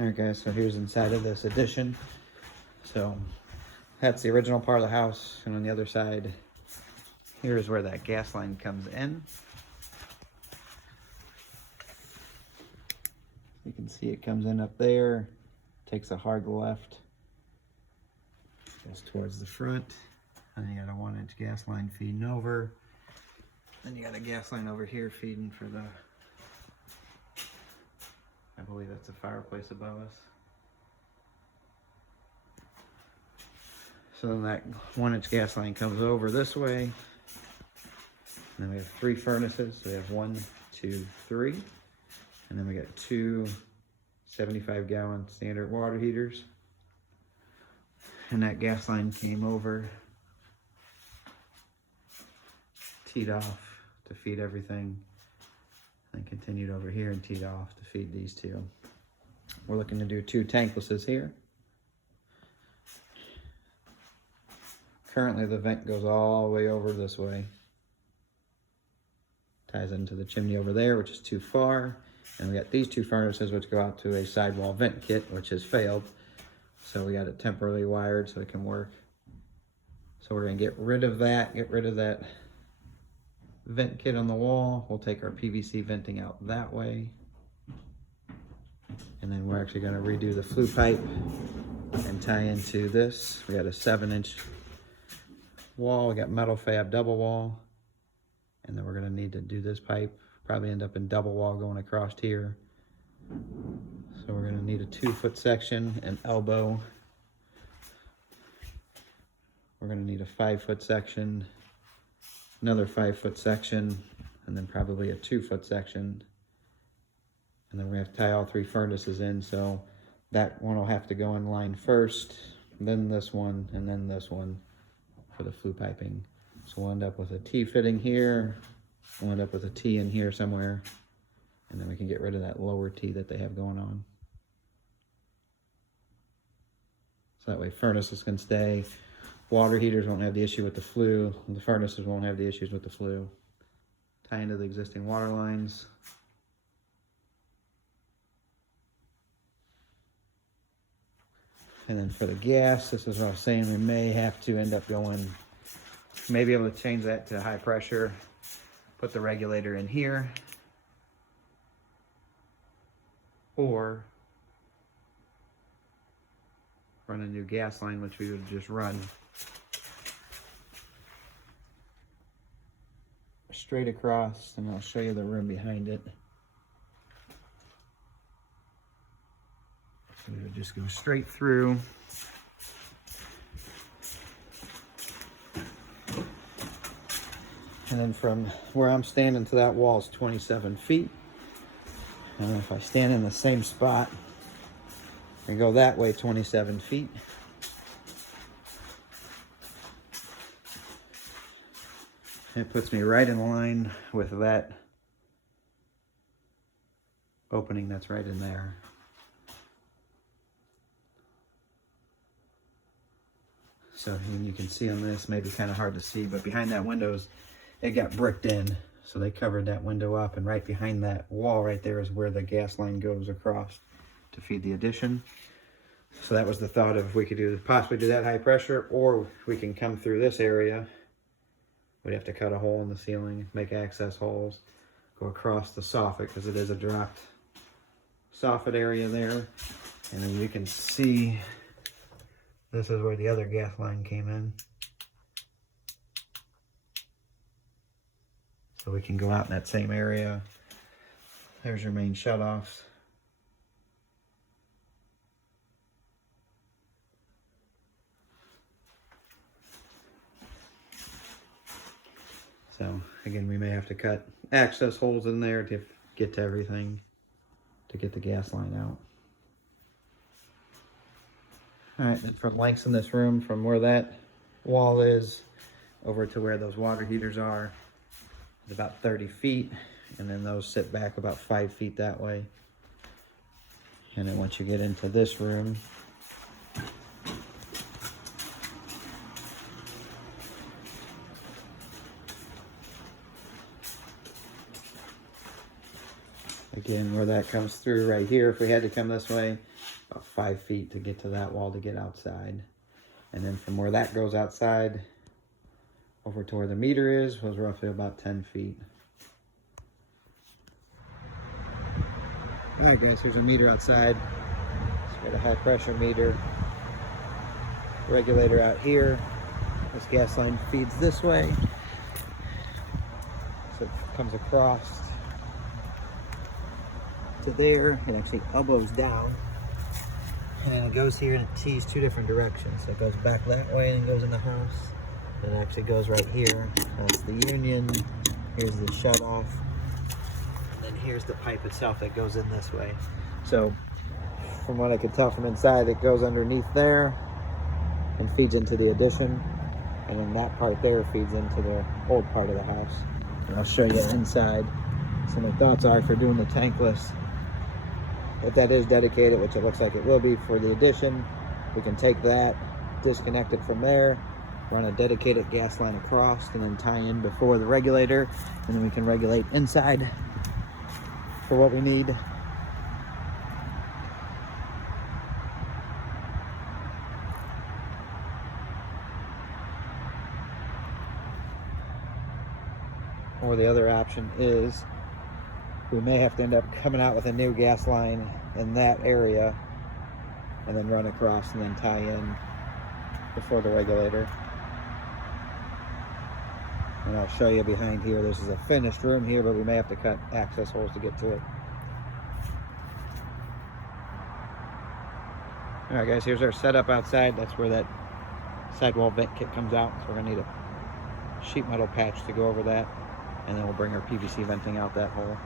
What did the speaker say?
Alright guys, so here's inside of this addition. So that's the original part of the house, and on the other side, here's where that gas line comes in. You can see it comes in up there, takes a hard left, goes towards the front, and you got a 1-inch gas line feeding over. Then you got a gas line over here feeding for the, I believe that's a fireplace above us. So then that 1-inch gas line comes over this way. And then we have 3 furnaces. So we have 1, 2, 3. And then we got 2 75-gallon standard water heaters. And that gas line came over, teed off to feed everything, and continued over here and teed off to feed these 2. We're looking to do 2 tanklesses here. Currently the vent goes all the way over this way. Ties into the chimney over there, which is too far. And we got these 2 furnaces which go out to a sidewall vent kit, which has failed. So we got it temporarily wired so it can work. So we're gonna get rid of that vent kit on the wall. We'll take our PVC venting out that way. And then we're actually gonna redo the flue pipe and tie into this. We got a 7-inch wall, we got metal fab double wall. And then we're gonna need to do this pipe, probably end up in double wall going across here. So we're gonna need a 2-foot section, an elbow. We're gonna need a 5-foot section, another 5-foot section, and then probably a 2-foot section. And then we have to tie all 3 furnaces in, so that one will have to go in line first, then this one, and then this one for the flue piping. So we'll end up with a T fitting here, we'll end up with a T in here somewhere, and then we can get rid of that lower T that they have going on. So that way furnaces can stay, water heaters won't have the issue with the flue, and the furnaces won't have the issues with the flue. Tie into the existing water lines. And then for the gas, this is what I was saying, we may have to end up going, may be able to change that to high pressure, put the regulator in here, or run a new gas line, which we would just run straight across, and I'll show you the room behind it. So we would just go straight through. And then from where I'm standing to that wall is 27 feet. And then if I stand in the same spot and go that way 27 feet, it puts me right in line with that opening that's right in there. So you can see on this, maybe kind of hard to see, but behind that windows, it got bricked in. So they covered that window up, and right behind that wall right there is where the gas line goes across to feed the addition. So that was the thought of, we could possibly do that high pressure, or we can come through this area. We'd have to cut a hole in the ceiling, make access holes, go across the soffit, because it is a dropped soffit area there. And then you can see, this is where the other gas line came in. So we can go out in that same area. There's your main shutoffs. So again, we may have to cut access holes in there to get to everything, to get the gas line out. All right, and from lengths in this room, from where that wall is over to where those water heaters are, is about 30 feet. And then those sit back about 5 feet that way. And then once you get into this room, Again, where that comes through right here, if we had to come this way, about 5 feet to get to that wall to get outside. And then from where that goes outside over to where the meter is was roughly about 10 feet. All right, guys, here's a meter outside. It's got a high pressure meter. Regulator out here. This gas line feeds this way. So it comes across to there. It actually elbows down. And it goes here and it tees 2 different directions. So it goes back that way and goes in the house. And it actually goes right here. That's the union. Here's the shut off. And then here's the pipe itself that goes in this way. So from what I could tell from inside, it goes underneath there and feeds into the addition. And then that part there feeds into the old part of the house. And I'll show you inside. So my thoughts are for doing the tankless, if that is dedicated, which it looks like it will be for the addition, we can take that, disconnect it from there, run a dedicated gas line across, and then tie in before the regulator, and then we can regulate inside for what we need. Or the other option is we may have to end up coming out with a new gas line in that area and then run across and then tie in before the regulator. And I'll show you behind here. This is a finished room here, but we may have to cut access holes to get to it. All right, guys, here's our setup outside. That's where that sidewall vent kit comes out. So we're gonna need a sheet metal patch to go over that. And then we'll bring our PVC venting out that hole.